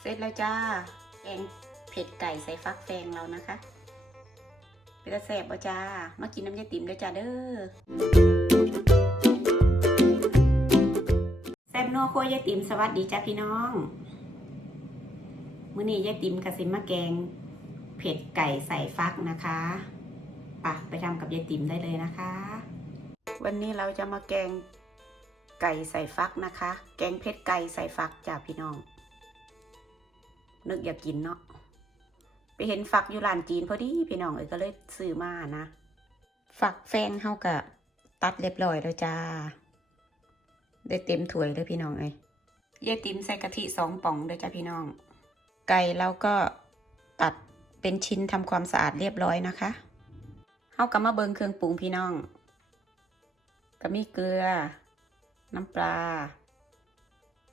เสร็จแล้วจ้า แกงเผ็ดไก่ใส่ฟักแฟงเรานะคะเป็นแสบบ่จ้า มากินน้ำยาติ๋มด้วยจ้าเด้อแซ่บนัวโครัวยายติ๋มสวัสดีจ้าพี่น้อง มื้อนี้ยายติ๋มกับสิมมาแกง เผ็ดไก่ใส่ฟักนะคะปะไปทำกับยายติ๋มได้เลยนะคะ วันนี้เราจะมาแกงไก่ใส่ฟักนะคะ แกงเผ็ดไก่ใส่ฟักจ้าพี่น้อง นึกอยากกินเนาะไปเห็นฝักอยู่ร้านจีนพอดีพี่น้องเอ้ยก็เลยซื้อมานะฝักแฟงเฮากะตัดเรียบร้อยแล้วจ้า ได้เต็มถ้วยเลยพี่น้องเอ้ยเยติ๋มใส่กะทิสองป่องด้วยจ้าพี่น้อง ไก่เราก็ตัดเป็นชิ้นทำความสะอาดเรียบร้อยนะคะเฮาก็มาเบิงเครื่องปรุงพี่น้องก็มีเกลือ น้ำปลา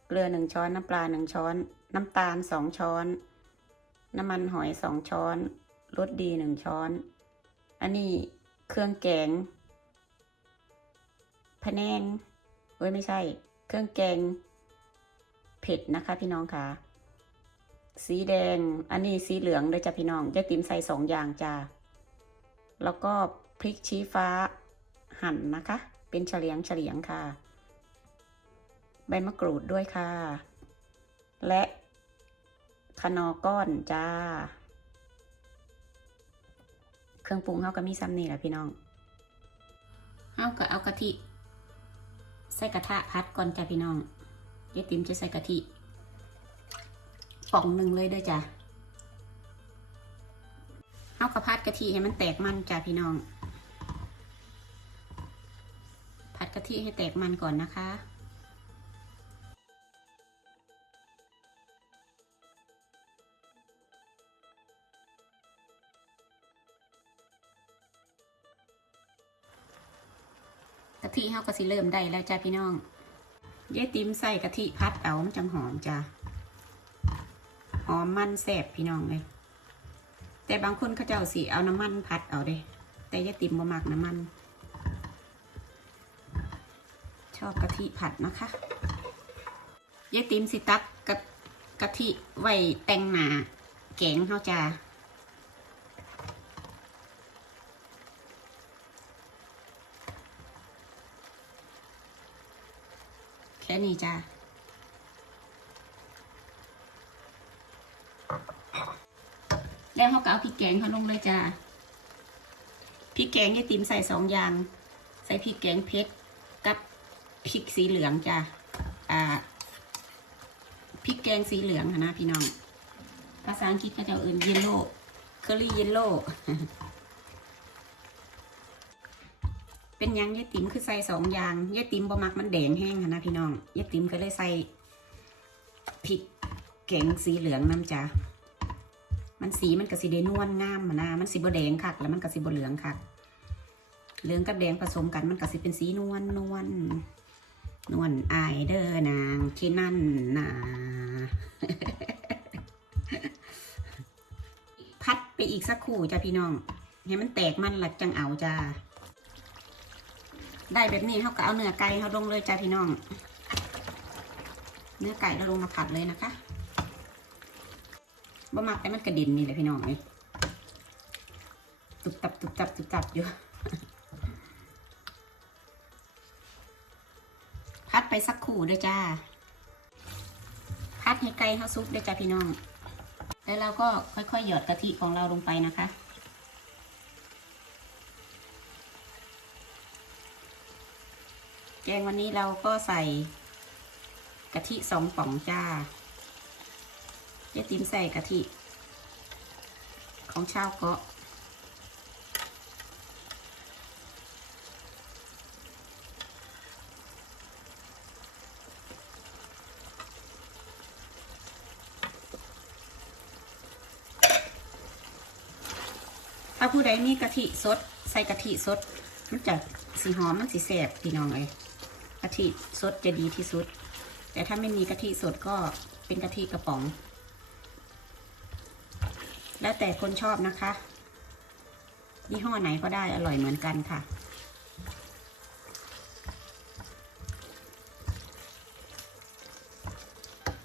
เกลือหนึ่งช้อน น้ำปลาหนึ่งช้อน น้ำตาลสองช้อน น้ำมันหอยสองช้อนรสดีหนึ่งช้อน อันนี้เครื่องแกงพะแนงเอ้ยไม่ใช่ เครื่องแกง เผ็ดนะคะ พี่น้องค่ะ สีแดง อันนี้สีเหลืองเลยจ้ะพี่น้องยายติ๋มใส่สองอย่างจ้าแล้วก็พริกชี้ฟ้าหั่นนะคะ เป็นเฉลียงเฉลียงค่ะ ใบมะกรูดด้วยค่ะ และคนอก้อนจ้า เครื่องปรุงเขาก็มีซ้ำนี่แหละพี่น้องเขาก็เอากะทิใส่กระทะพัดก่อนจ้ะพี่น้องยายติ๋มจะใส่กะทิป่องหนึ่งเลยเด้วยจ้ะเอากระพัดกะทิให้มันแตกมันจ้ะพี่น้อง ผัดกะทิให้แตกมันก่อนนะคะ ทิเฮาก็สิเริ่มได้แล้วจ้าพี่น้องเยายติ๋มใส่กะทิพัดเอามจังหอมจ้าหอมมันแซ่บพี่น้องเลยแต่บางคนเขาเจ้าสิเอาน้ำมันพัดเอาเด้ แต่ยาติ๋มบ่มักน้ำมัน ชอบกะทิผัดนะคะยาติมสิตักกะกะทิไว้แต่งหนาแกงเฮาจ้า แค่นี้ จ้าแล้วเขาก็เอาพริกแกงเขาลงเลยจ้าพริกแกงยายติ๋มใส่สองอย่าง ใส่พริกแกงเผ็ดกับพริกสีเหลืองจ้าอ่าพริกแกงสีเหลืองอะนะพี่น้อง ภาษาอังกฤษเขาจะเอื่นเยลโล่เคอรี่เยลโล่ เป็นยังยายติ๋มคือใส่สองอย่างยายติ๋มบ่มักมันแดงแห้งค่ะนะพี่น้องยายติ๋มก็เลยใส่พริกแกงสีเหลืองน้ำจ้ามันสีมันก็สีได้นวลงามนะมันสีบ่แดงคักแล้วมันก็สีบ่เหลืองคักเหลืองกับแดงผสมกันมันก็สิเป็นสีนวลนวลนวลอายเด้อนางที่นั่นนาพัดไปอีกสักครู่จ้ะพี่น้องให้มันแตกมันหลักจังเอาจ้า ได้แบบนี้เขาก็เอาเนื้อไก่เขาลงเลยจ้าพี่น้อง เนื้อไก่เราลงมาผัดเลยนะคะบ่มักแต่มันกระเด็นนี่แหละพี่น้องเลยตุบตับตุบตับตุบตับอยู่พัดไปสักครู่ด้วยจ้า พัดให้ไก่เขาซุปด้วยจ้าพี่น้อง แล้วเราก็ค่อยๆหยอดกะทิของเราลงไปนะคะ แกงวันนี้เราก็ใส่กะทิสองป่องจ้าเจ๊ติ๋มใส่กะทิ ของชาวเกาะถ้าผู้ใดมีกะทิสด ใส่กะทิสดมันจะสีหอมมันสีแสบพี่น้องเลยะทิสดจะดีที่สุด แต่ถ้าไม่มีกะทิสดก็เป็นกะทิกระป๋อง แล้วแต่คนชอบนะคะยี่ห้อไหนก็ได้อร่อยเหมือนกันค่ะ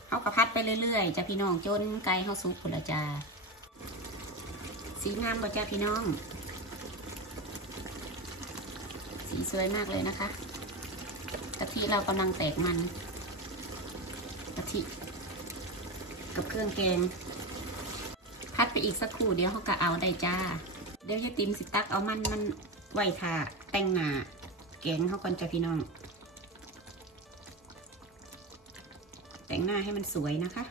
เอากระพัดไปเรื่อยๆจ้ะพี่น้องจนไก่เฮาสุกพุ่นลจ้าสีงามบ่จ้าพี่น้อง สีสวยมากเลยนะคะะทิเรากำลังแตกมันกะทิกับเครื่องแกง พัดไปอีกสักครู่เดี๋ยวเขาก็เอาได้จ้า เดี๋ยวยายติมสิตักเอามันมันไว้ทาแต่งหน้าแกงเขาก่อนจ้ะพี่น้อง แต่งหน้าให้มันสวยนะคะ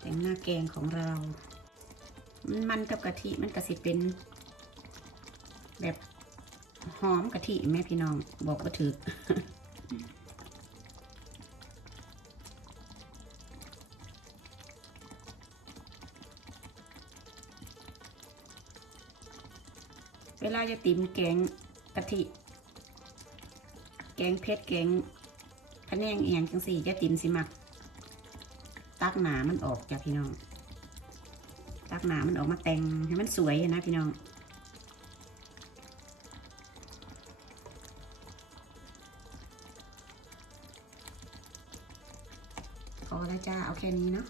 แต่งหน้าแกงของเรา มันมันกับกะทิมันกะสิเป็นแบบ หอมกะทิแม่พี่น้อง บอกก็ถือเวลาจะติมแกงกะทิ แกงเพชรแกงพะแนงเอียงจังสี่จะติมสิมัก ตักหนามันออกจ้ะพี่น้อง ตักหนามันออกมาแต่งให้มันสวยนะพี่น้อง จ้า เอาแค่นี้เนาะ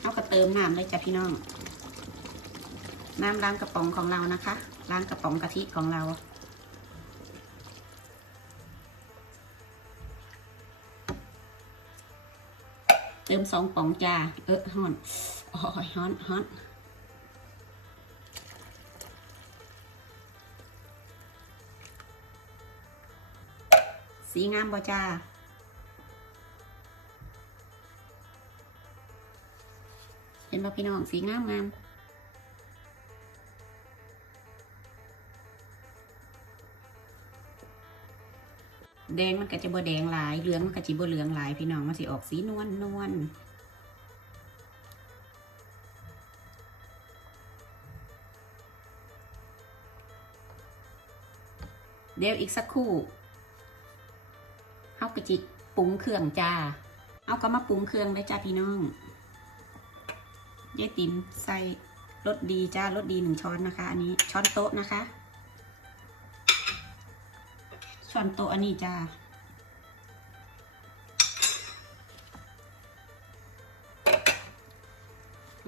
เอากระเติมน้ำเลยจ้ะพี่น้อง น้ำล้างกระป๋องของเรานะคะ ล้างกระป๋องกะทิของเราเติมสองป๋องจ้า เออฮอนโอ้ยฮอนฮอนสีงามบ่จ้า เห็นบ่พี่น้องสีงามงามแดงมันก็จะบ่แดงหลาย เหลืองมันก็จะบ่เหลืองหลาย พี่น้องมันสิออกสีนวลนวลเดี๋ยวอีกสักครู่เฮาก็จิปรุงเครื่องจ้า เอาก็มาปรุงเครื่องเลยจ้าพี่น้อง ยายติ๋มใส่รสดีจ้ารสดีหนึ่งช้อนนะคะ อันนี้ช้อนโต๊ะนะคะ ช้อนโต๊ะอันนี้จ้า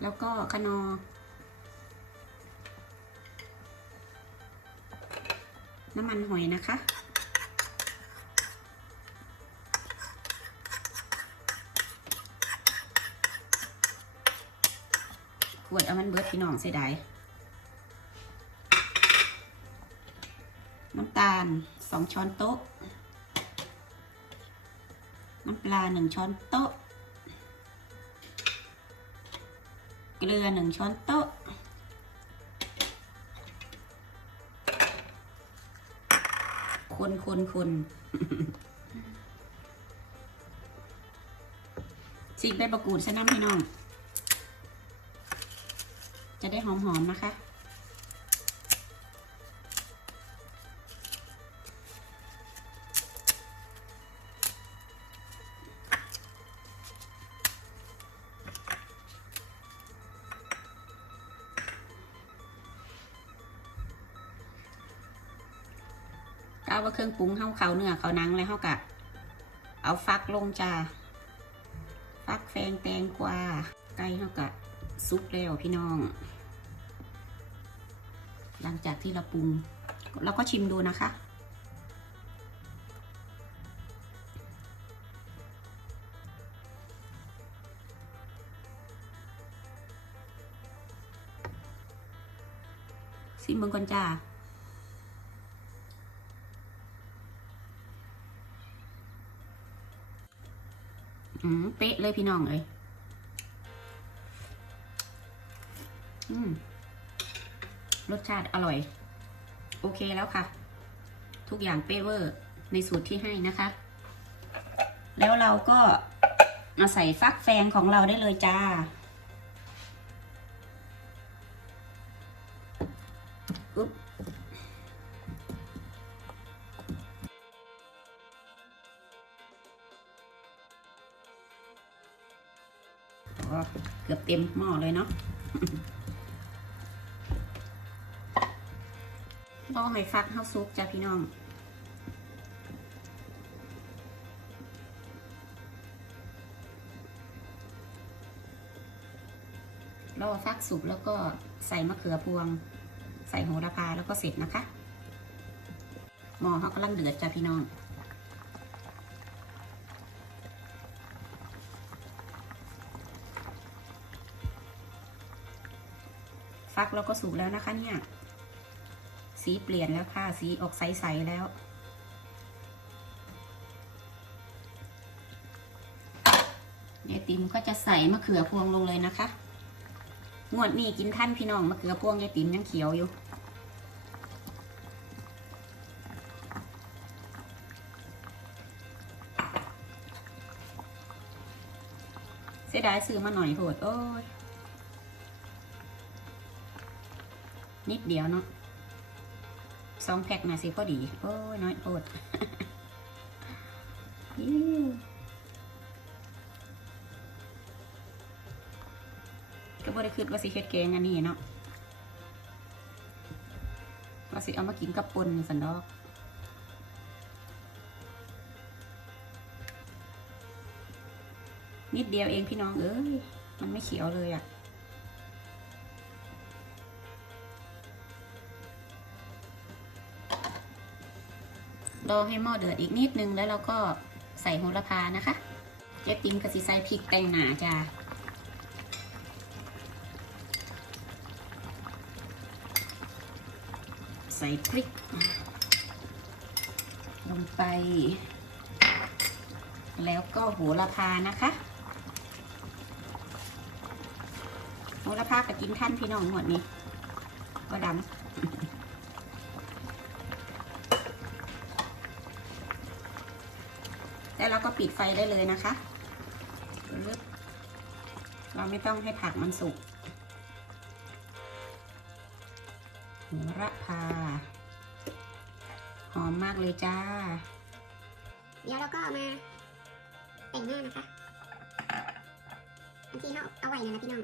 แล้วก็ขนอ น้ำมันหอยนะคะ วดเอามันเบิดพี่น้องเสียดายน้ำตาลสองช้อนโต๊ะ น้ำปลาหนึ่งช้อนโต๊ะ เกลือหนึ่งช้อนโต๊ะ คนคนคนสีใบประกูดใส่น้ำพี่น้อง จะได้หอมๆนะคะ เอาว่าเครื่องปรุงเข้าเขาเนื้อเขานังแล้วเขากะเอาฟักลงจ้าฟักแฟงแตงกวาไก่เขากะซุปแล้วพี่น้อง หลังจากที่เราปรุงเราก็ชิมดูนะคะซิมเบิงก่อนจ้าอืมเป๊ะเลยพี่น้องเลยอืม รสชาติอร่อย โอเคแล้วค่ะ ทุกอย่างเป๊ะเวอร์ในสูตรที่ให้นะคะ แล้วเราก็มาใส่ฟักแฟงของเราได้เลยจ้า อุ๊บเกือบเต็มหม้อเลยเนาะ รอให้ฟักข้าวซุกจ้ะพี่น้องรอฟักสุกแล้วก็ใส่มะเขือพวง ใส่โหระพาแล้วก็เสร็จนะคะหม้อเขากำลังเดือดจ้ะพี่น้องฟักแล้วก็สุกแล้วนะคะเนี่ย สีเปลี่ยนแล้วค่ะ สีออกใส ๆ แล้ว เยติมก็จะใส่มะเขือพวงลงเลยนะคะ งวดนี้กินท่านพี่น้องมะเขือพวงยายติมยังเขียวอยู่เสียดายซื้อมาหน่อยโหดโอ้ย นิดเดียวเนาะ สองแพ็คนะสิพอดี โอ้ยน้อยโหดก็บ่ได้คิดว่าสิเฮ็ดแกงอันนี้เนาะว่าสิเอามากินกับปนสันดอกนิดเดียวเองพี่น้องเอ้ย มันไม่เขียวเลยอะ่ะ รอให้หม้อเดือดอีกนิดนึงแล้วเราก็ใส่โหระพานะคะเจ๊ติมกะสิใส่พริกแตงหนาจ้าใส่พริก ลงไป แล้วก็โหระพานะคะโหระพากับกินท่านพี่น้องหมดนี่ก็ดำ ปิดไฟได้เลยนะคะ เราไม่ต้องให้ผักมันสุกโหระพา หอมมากเลยจ้า เดี๋ยวเราก็ามาแต่งหน้านะคะบางที่เขาเอาไว้นะพี่น้อง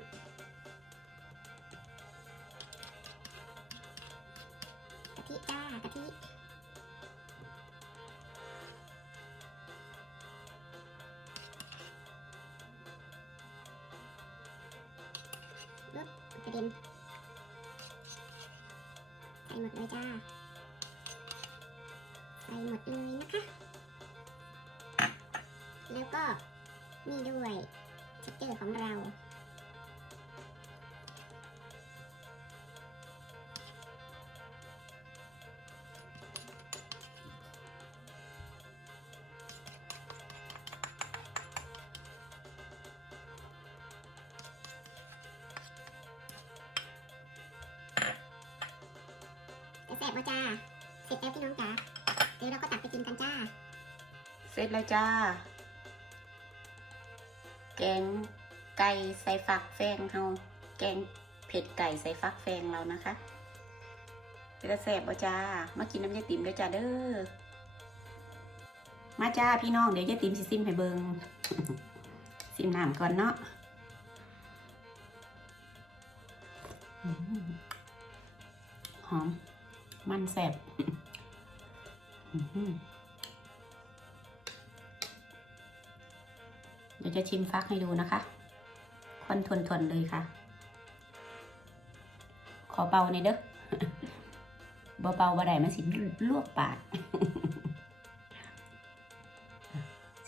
กระเด็นใส่หมดเลยจ้า ใส่หมดเลยนะคะ แล้วก็นี่ด้วยเช็คเจอร์ของเรา แสบป่ะจ้าเสร็จแล้วพี่น้องจ๋าเดี๋ยวเราก็ตักไปกินกันจ้า เสร็จแล้วจ้า แกงไก่ใส่ฟักแฟงเฮาแกงเผ็ดไก่ใส่ฟักแฟงเรานะคะจะแซ่บบ่จ้า มากินน้ำยายติ๋มด้วยจ้าเด้อ มาจ้าพี่น้องเดี๋ยวยายติ๋มสิซิมให้เบิงซิมน้ำก่อนเนาะอื้อหือหอม มันแซ่บเดี๋ยวจะชิมฟักให้ดูนะคะควนทนทนเลยค่ะ ขอเบาในอยเด้อเบาๆบ่ได้มันสิลวกปาก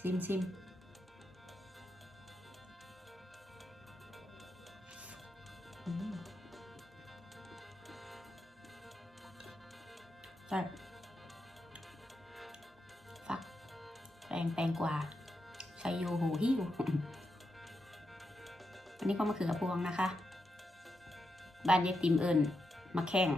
ซิมซิมอืม แซ่ฟักแปลงแปลงกว่าชัยโยโหหิวอันนี้ก็มะเขือพวงนะคะ บ้านยายติมเอิญมาแข้ง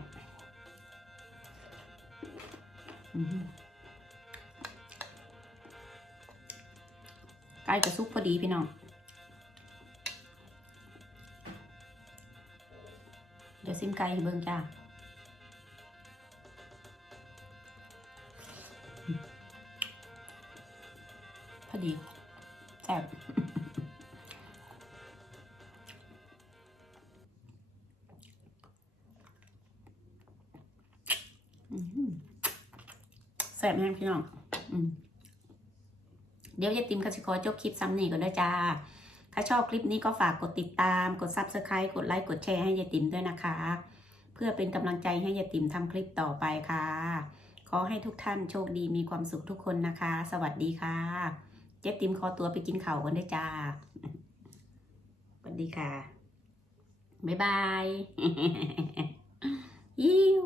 ใกล้จะซุกพอดีพี่น้อง เดี๋ยวซิมไก่เบิ่งจ้า อดีแซ่บแซ่บแห้งพี่น้องเดี๋ยวยายติมกสิกรจบคลิปซ้ำนี่ก่อนด้วยจ้า ถ้าชอบคลิปนี้ก็ฝากกดติดตาม กดซับสไคร b ์กดไลค์ กดแชร์ให้ยายติมด้วยนะคะ เพื่อเป็นกำลังใจให้ยายติมทำคลิปต่อไปค่ะ ขอให้ทุกท่านโชคดีมีความสุขทุกคนนะคะ สวัสดีค่ะ เจ๊ติมขอตัวไปกินเข่ากันได้จ้าสวัสดีค่ะ บ๊ายบายยิ้ว